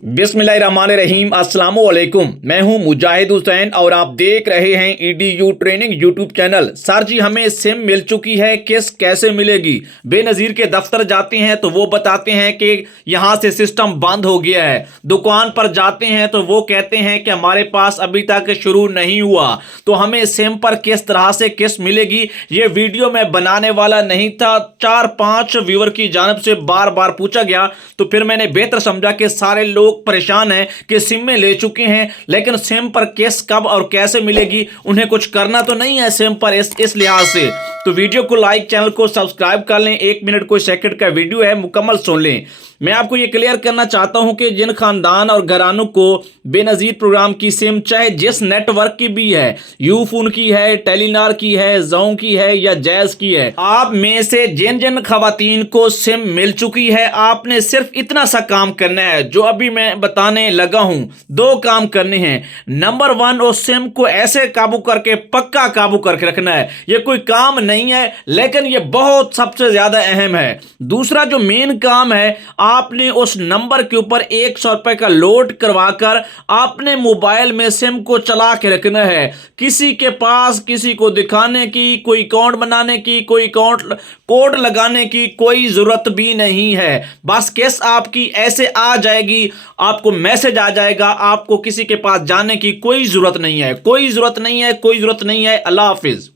बिस्मिल्लाहिर्रहमानिर्रहीम अस्सलाम वालेकुम। मैं हूं मुजाहिद हुसैन और आप देख रहे हैं EDU training YouTube channel. Sir ji हमें सिम मिल चुकी है, किस कैसे मिलेगी? बेनज़ीर के दफ्तर जाते हैं तो वो बताते हैं कि यहां से सिस्टम बंद हो गया है। दुकान पर जाते हैं तो वो कहते हैं कि हमारे पास अभी तक शुरू नहीं हुआ। तो हमें सिम पर किस तरह से किस मिलेगी, ये वीडियो मैं बनाने वाला नहीं था। 4-5 व्यूअर की जानब से बार बार पूछा गया तो फिर मैंने बेहतर समझा कि सारे लोग परेशान हैं कि सिम में ले चुके हैं, लेकिन सिम पर किस कब और कैसे मिलेगी, उन्हें कुछ करना तो नहीं है सिम पर। इस लिहाज से तो वीडियो को लाइक, चैनल को सब्सक्राइब कर लें। 1 मिनट कोई सेकंड का वीडियो है, मुकम्मल सुन लें। मैं आपको यह क्लियर करना चाहता हूं कि जिन खानदान और घरानों को बेनज़ीर प्रोग्राम की सिम चाहे जिस नेटवर्क की भी है, यूफोन की है, टेलीनार की है, जों की है या जैज की है, आप में से जिन जिन खवातीन को सिम मिल चुकी है, आपने सिर्फ इतना सा काम करना है जो अभी मैं बताने लगा हूं। 2 काम करने हैं। नंबर 1, उस सिम को ऐसे काबू करके, पक्का काबू करके रखना है। यह कोई काम नहीं है, लेकिन यह बहुत सबसे ज्यादा अहम है। दूसरा जो मेन काम है, आपने उस नंबर के ऊपर 100 रुपए का लोड करवाकर आपने मोबाइल में सिम को चला के रखना है। किसी के पास किसी को दिखाने की, कोई अकाउंट बनाने की, कोई अकाउंट कोड लगाने की कोई जरूरत भी नहीं है। बस केस आपकी ऐसे आ जाएगी, आपको मैसेज आ जाएगा, आपको किसी के पास जाने की कोई जरूरत नहीं है, कोई जरूरत नहीं है, कोई जरूरत नहीं है। अल्लाह हाफिज।